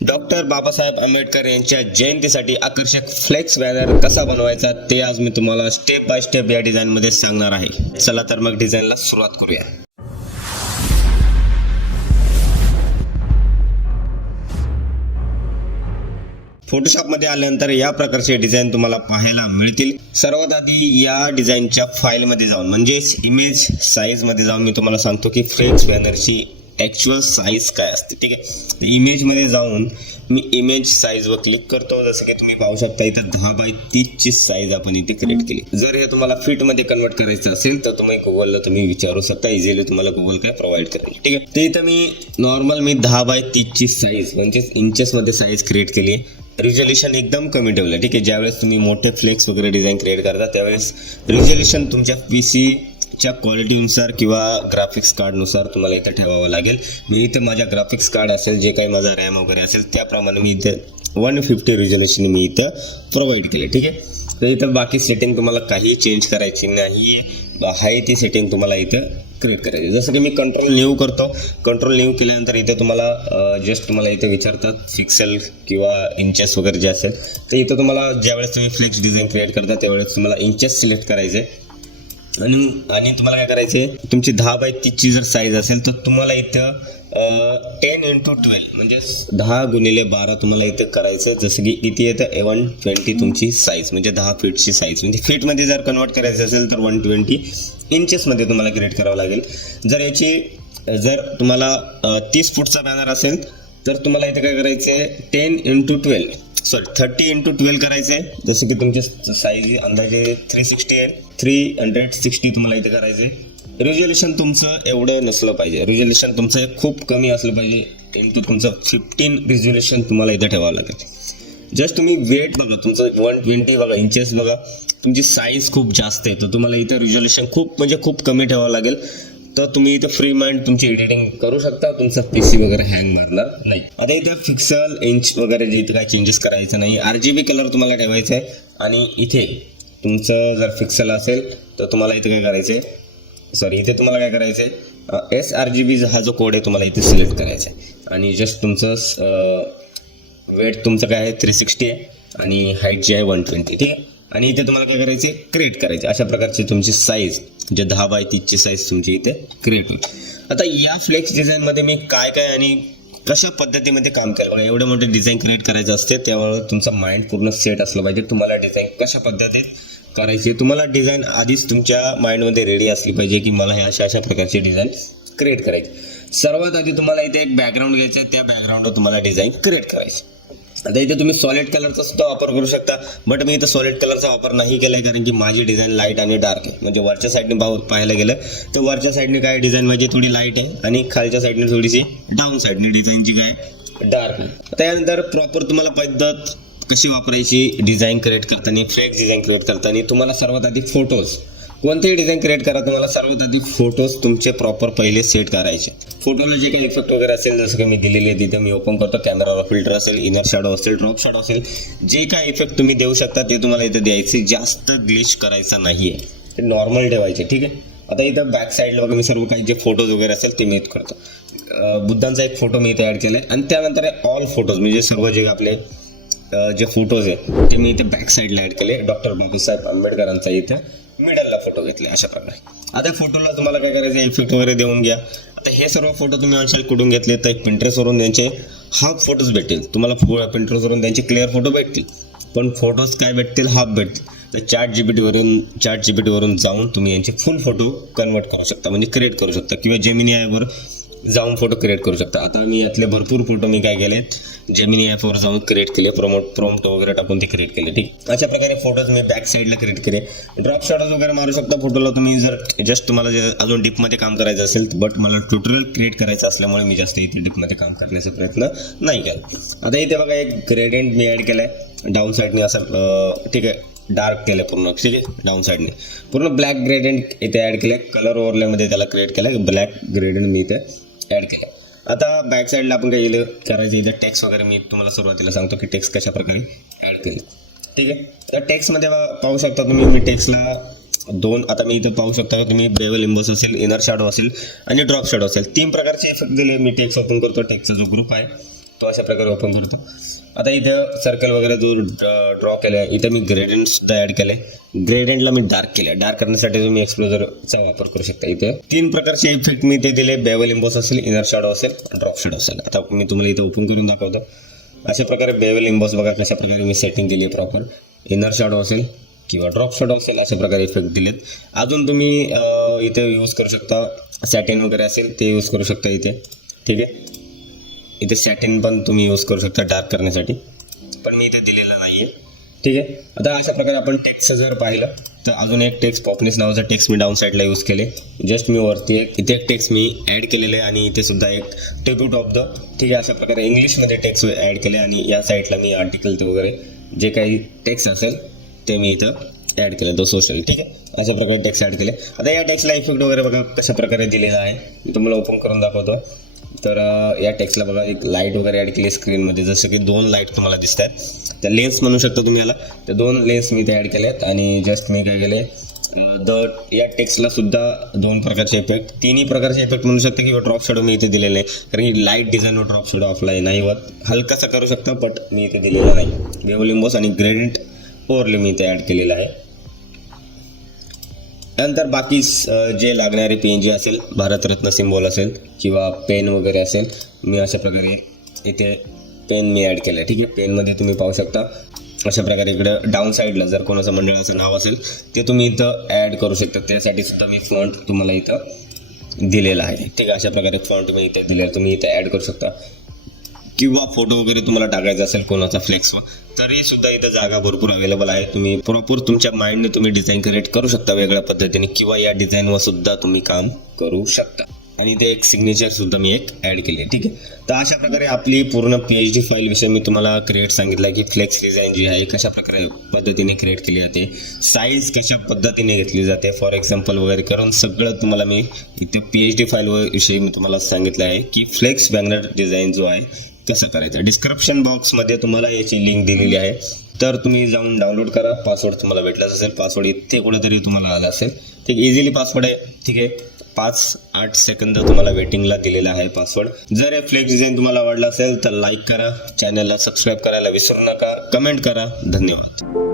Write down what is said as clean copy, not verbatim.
Doctor Babasaheb Ambedkar यांच्या जयंतीसाठी आकर्षक flex banner कसा बनवायचा ते आज मी तुम्हाला स्टेप बाय स्टेप या डिझाईन मध्ये सांगणार आहे. चला तर मग डिझाईनला सुरुवात करूया. फोटोशॉपमध्ये आल्यानंतर या प्रकारचे डिझाईन तुम्हाला पाहायला मिळतील. सर्वात आधी या डिझाईनच्या फाईलमध्ये जाऊन म्हणजेच इमेज साईजमध्ये जाऊन मी तुम्हाला सांगतो की फ्लेक्स बॅनरची ॲक्च्युअल साईज काय असते. ठीक आहे, इमेजमध्ये जाऊन मी इमेज साईजवर क्लिक करतो. जसं की तुम्ही पाहू शकता इथं 10x30 ची साईज आपण इथे क्रिएट केली. जर हे तुम्हाला फीटमध्ये कन्वर्ट करायचं असेल तर तुम्ही गुगलला तुम्ही विचारू शकता, इझिली तुम्हाला गुगल काय प्रोव्हाइड करेल. ठीक आहे, ते इथं मी नॉर्मल 10x30 ची साईज म्हणजेच इंचेसमध्ये साईज क्रिएट केली आहे. रिझोल्युशन एकदम कमी ठेवलं. ठीक आहे, ज्यावेळेस तुम्ही मोठे फ्लेक्स वगैरे डिझाईन क्रिएट करता त्यावेळेस रिझोल्युशन तुमच्या पीसीच्या क्वालिटीनुसार किंवा ग्राफिक्स कार्डनुसार तुम्हाला इथं ठेवावं लागेल. मी इथं माझ्या ग्राफिक्स कार्ड असेल, जे काही माझा रॅम वगैरे असेल त्याप्रमाणे मी इथं 150 रिझोल्युशन मी इथं प्रोव्हाइड केले. ठीक आहे, तर इथं बाकी सेटिंग तुम्हाला काही चेंज करायची नाही आहे, ती सेटिंग तुम्हाला इथं क्रिएट करायची. जसं की मी कंट्रोल न्यू करतो. कंट्रोल न्यू केल्यानंतर इथं तुम्हाला जस्ट तुम्हाला इथं विचारतात पिक्सेल किंवा इंचेस वगैरे जे असेल तर इथं तुम्हाला ज्यावेळेस तुम्ही फ्लेक्स डिझाईन क्रिएट करता त्यावेळेस तुम्हाला इंचेस सिलेक्ट करायचे आणि तुम्हाला काय करायचे, तुमची 10x30 ची जर साईज असेल तर तुम्हाला इथं 10x12 म्हणजे 10x12 तुम्हाला इथं करायचं. जसं की इथे येतं 120 तुमची साईज म्हणजे 10 फीटची साईज. म्हणजे फीटमध्ये जर कन्वर्ट करायचं असेल तर 120 इंचेसमध्ये तुम्हाला क्रिएट करावं लागेल. जर तुम्हाला 30 फूटचा बॅनर असेल तर तुम्हाला इथे काय करायचं आहे, 30x12 करायचं आहे. जसं की तुमची साईज अंदाजे 360 आहे, 360 तुम्हाला इथे करायचं आहे. रिझोल्युशन तुमचं एवढं नसलं पाहिजे, रिझोल्युशन तुमचं खूप कमी असलं पाहिजे. इंटू तुमचं 15 रिझोल्युशन तुम्हाला इथं ठेवावं लागेल. जस्ट तुम्ही वेट बघा, तुमचं 120 बघा, इंचेस बघा, तुमची साईज खूप जास्त आहे तर तुम्हाला इथं रिझोल्युशन खूप कमी ठेवावं लागेल. तर तुम्ही इथं फ्री माइंड तुमची एडिटिंग करू शकता, तुमचा पीसी वगैरे हँग मारणार नाही. आता इथं पिक्सल इंच वगैरे जे इथं काही चेंजेस करायचं नाही. RGB कलर तुम्हाला ठेवायचा आहे आणि इथे तुमचं जर पिक्सल असेल तर तुम्हाला इथं काय करायचं आहे, इथे तुम्हाला काय करायचं आहे, sRGB हा जो कोड आहे तुम्हाला इथे सिलेक्ट करायचा आहे. आणि जस्ट तुमचं वेट तुमचं काय आहे 360 आहे आणि हाईट जे आहे 120. ठीक आहे, आणि इथे तुम्हाला काय करायचे, क्रिएट करायचे. अशा प्रकारची तुमची साईज जे 10x30 ची साईज तुमची इथे क्रिएट होईल. आता या फ्लेक्स डिझाईनमध्ये मी काय आणि कशा पद्धतीमध्ये काम केलं बघा. एवढे मोठे डिझाईन क्रिएट करायचं असते त्यावेळेस तुमचा माइंड पूर्ण सेट असलं पाहिजे. तुम्हाला डिझाईन कशा पद्धतीत करायची, तुम्हाला डिझाईन आधीच तुमच्या माइंडमध्ये रेडी असली पाहिजे की मला ह्या अशा प्रकारची डिझाईन क्रिएट करायची. सर्वात आधी तुम्हाला इथे एक बॅकग्राऊंड घ्यायचं आहे, त्या बॅकग्राऊंडवर तुम्हाला डिझाईन क्रिएट करायची. आता इथे तुम्ही सॉलिड कलरचा सुद्धा वापर करू शकता, बट मी इथं सॉलिड कलरचा वापर नाही केलाय कारण की माझी डिझाईन लाईट आणि डार्क आहे. म्हणजे वरच्या साईडने पाहायला गेलं तर वरच्या साईडने काय डिझाईन माझी थोडी लाईट आहे आणि खालच्या साईडने थोडीशी डाऊन साईडने डिझाईनची काय डार्क आहे. त्यानंतर प्रॉपर तुम्हाला पद्धत कशी वापरायची डिझाईन क्रिएट करताना, फ्लेक्स डिझाईन क्रिएट करताना तुम्हाला सर्वात आधी फोटोज, कोणतेही डिझाईन क्रिएट करा तुम्हाला सर्वात आधी फोटोज तुमचे प्रॉपर पहिले सेट करायचे. फोटोला जे काही इफेक्ट वगैरे असेल जसं की मी दिलेले आहे तिथे मी ओपन करतो. कॅमेरावर फिल्टर असेल, इनर शॅडो असेल, ड्रॉप शॅडो असेल, जे काही इफेक्ट तुम्ही देऊ शकता ते तुम्हाला इथे द्यायचे. जास्त ग्लिच करायचा नाहीये, ते नॉर्मल ठेवायचे. ठीक आहे, आता इथं बॅक साईडला बघा मी सर्व काही जे फोटोज वगैरे असेल ते मी इथे करतो. बुद्धांचा एक फोटो मी इथे ॲड केलाय आणि त्यानंतर ऑल फोटोज म्हणजे सर्व जे आपले जे फोटोज आहे ते मी इथे बॅक साईडला ॲड केले. डॉक्टर बाबासाहेब आंबेडकरांचा इथे मिडलला फोटो घेतले अशा प्रकारे. आता फोटोला तुम्हाला काय करायचं, इफेक्ट वगैरे देऊन घ्या. आता हे सर्व फोटो तुम्ही ऑनसाईड कुठून घेतले तर पिंटरेस्टवरून त्यांचे हाफ फोटोज भेटतील तुम्हाला. पिंटरेस्टवरून त्यांचे क्लिअर फोटो भेटतील, पण फोटोज काय भेटतील, हाफ भेटतील. तर चॅट जीपीटीवरून जाऊन तुम्ही यांचे फुल फोटो कन्वर्ट करू शकता, म्हणजे क्रिएट करू शकता किंवा जेमिनी ॲपवर जाऊन फोटो क्रिएट करू शकता. आता मी यातले भरपूर फोटो मी काय केले, जेमिनी ॲपवर जाऊन क्रिएट केले, प्रॉम्प्ट वगैरे टाकून ते क्रिएट केले. ठीक, अशा प्रकारे फोटोज मी बॅक साईडला क्रिएट केले. ड्रॉप शॅडोज वगैरे मारू शकता फोटोला तुम्ही जर जस्ट तुम्हाला जे अजून डीपमध्ये काम करायचं असेल. बट मला ट्युटोरियल क्रिएट करायचं असल्यामुळे मी जास्त इथे डीपमध्ये काम करण्याचा प्रयत्न नाही केला. आता इथे बघा एक ग्रेडियंट मी ॲड केलाय डाऊन साईडने असं. ठीक आहे, डार्क केलं पूर्ण. ठीक आहे, डाऊन साईडने पूर्ण ब्लॅक ग्रेडियंट इथे ॲड केलं. कलर ओव्हरलेमध्ये त्याला क्रिएट केलं, ब्लॅक ग्रेडियंट मी इथे ॲड केलं. आता बॅक साईडला आपण काय केलं करायचं, इथे टेक्स्ट वगैरे मी तुम्हाला सुरुवातीला सांगतो की टेक्स्ट कशा प्रकारे ॲड केले. ठीक आहे, तर टेक्स्टमध्ये पाहू शकता तुम्ही, मी टेक्स्टला आता मी इथं पाहू शकता की तुम्ही बेवल इम्बोस असेल, इनर शॅडो असेल आणि ड्रॉप शॅडो असेल, 3 प्रकारचे इफेक्ट दिले. मी टेक्स्ट ओपन करतो. टेक्स्टचा जो ग्रुप आहे तो अशा प्रकारे ओपन करतो. आता इथं सर्कल वगैरे जो ड्रॉ केला आहे, इथं मी ग्रेडियंट सुद्धा ॲड केलं आहे. ग्रेडियंटला मी डार्क केलं. डार्क करण्यासाठी तुम्ही एक्सप्लोजरचा वापर करू शकता. इथे 3 प्रकारचे इफेक्ट मी ते दिले. बेवल इम्बॉस असेल, इनर शॅडो असेल, ड्रॉप शॅडो असेल. आता मी तुम्हाला इथं ओपन करून दाखवतो. अशा प्रकारे बेवल इम्बॉस बघा कशा प्रकारे मी सेटिंग दिली आहे प्रॉपर. इनर शॅडो असेल किंवा ड्रॉप शॅडो असेल, अशा प्रकारे इफेक्ट दिलेत. अजून तुम्ही इथे यूज करू शकता. सॅटिन वगैरे असेल ते यूज करू शकता इथे. ठीक आहे, इथे सॅटिन पण तुम्ही यूज करू शकता डार्क करण्यासाठी, पण मी इथे दिलेलं नाही आहे. ठीक आहे, आता अशा प्रकारे आपण टेक्स्ट जर पाहिलं तर अजून एक टेक्स्ट पॉपनेस नावाचा टेक्स्ट मी डाऊन साईडला यूज केले. जस्ट मी वरती इथे एक टेक्स्ट मी ॲड केलेलं आहे आणि इथे सुद्धा एक टेक्यूट ऑफ द. ठीक आहे, अशा प्रकारे इंग्लिशमध्ये टेक्स्ट ॲड केले आणि या साईडला मी आर्टिकल ते वगैरे जे काही टेक्स्ट असेल ते मी इथं ॲड केलं, तो सोशल. ठीक आहे, अशा प्रकारे टेक्स्ट ॲड केले. आता या टेक्स्टला इफेक्ट वगैरे बघा कशा प्रकारे दिलेला आहे, मी तुम्हाला ओपन करून दाखवतो. तर या टेक्स्टला बघा एक लाईट वगैरे ॲड केली स्क्रीनमध्ये, जसं की 2 लाईट तुम्हाला दिसत आहेत. त्या लेन्स म्हणू शकता तुम्ही याला. त्या 2 लेन्स मी इथे ॲड केले आहेत आणि जस्ट मी काय केले या टेक्स्टला सुद्धा 2 प्रकारचे इफेक्ट, 3 प्रकारचे इफेक्ट म्हणू शकता किंवा ड्रॉप शॅडो मी इथे दिलेले आहे. कारण की लाईट डिझाईनवर ड्रॉप शॅडो अप्लाय नाही होत. हलकासा करू शकता बट मी इथे दिलेला नाही. बेवल इम्बॉस आणि ग्रेडियंट ओव्हरले मी इथे ॲड केलेलं आहे. नंतर बाकी जे लागणारे PNG असेल, भारतरत्न सिम्बॉल असेल किंवा पेन वगैरे असेल, मी अशा प्रकारे इथे पेन मी ॲड केलं आहे. ठीक आहे, पेनमध्ये तुम्ही पाहू शकता अशा प्रकारे इकडं डाऊन साईडला जर कोणाचं मंडळाचं नाव असेल ते तुम्ही इथं ॲड करू शकता. त्यासाठी सुद्धा मी फॉन्ट तुम्हाला इथं दिलेला आहे. ठीक आहे, अशा प्रकारे फॉन्ट मी इथे दिलेला तुम्ही इथे ॲड करू शकता. किंवा फोटो वगैरे तुम्हाला टाकायचा असेल कोणाचा फ्लेक्सवर, तरी सुद्धा इथं जागा भरपूर अवेलेबल आहे. तुम्ही प्रॉपर तुमच्या माइंडने तुम्ही डिझाईन क्रिएट करू शकता वेगळ्या पद्धतीने, किंवा या डिझाईनवर सुद्धा तुम्ही काम करू शकता. आणि ते एक सिग्नेचर सुद्धा मी एक ॲड केली आहे. ठीक आहे, तर अशा प्रकारे आपली पूर्ण PhD फाईल विषयी मी तुम्हाला क्रिएट सांगितलं की फ्लेक्स डिझाईन जी आहे कशा प्रकारे पद्धतीने क्रिएट केली जाते, साईज कशा पद्धतीने घेतली जाते, फॉर एक्झाम्पल वगैरे करून सगळं तुम्हाला मी इथे PhD फाईल विषयी मी तुम्हाला सांगितलं आहे की फ्लेक्स बॅनर डिझाईन जो आहे कसं करायचं. डिस्क्रिप्शन बॉक्समध्ये तुम्हाला याची लिंक दिलेली आहे, तर तुम्ही जाऊन डाउनलोड करा. पासवर्ड तुम्हाला भेटलाच असेल, पासवर्ड इथे कुठेतरी तुम्हाला आला असेल. ठीक, इझिली पासवर्ड आहे. ठीक आहे, 5-8 सेकंद तुम्हाला वेटिंगला दिलेला आहे पासवर्ड. जर हे फ्लेक्स डिझाईन तुम्हाला आवडला असेल तर लाईक करा, चॅनलला सबस्क्राईब करायला विसरू नका, कमेंट करा. धन्यवाद.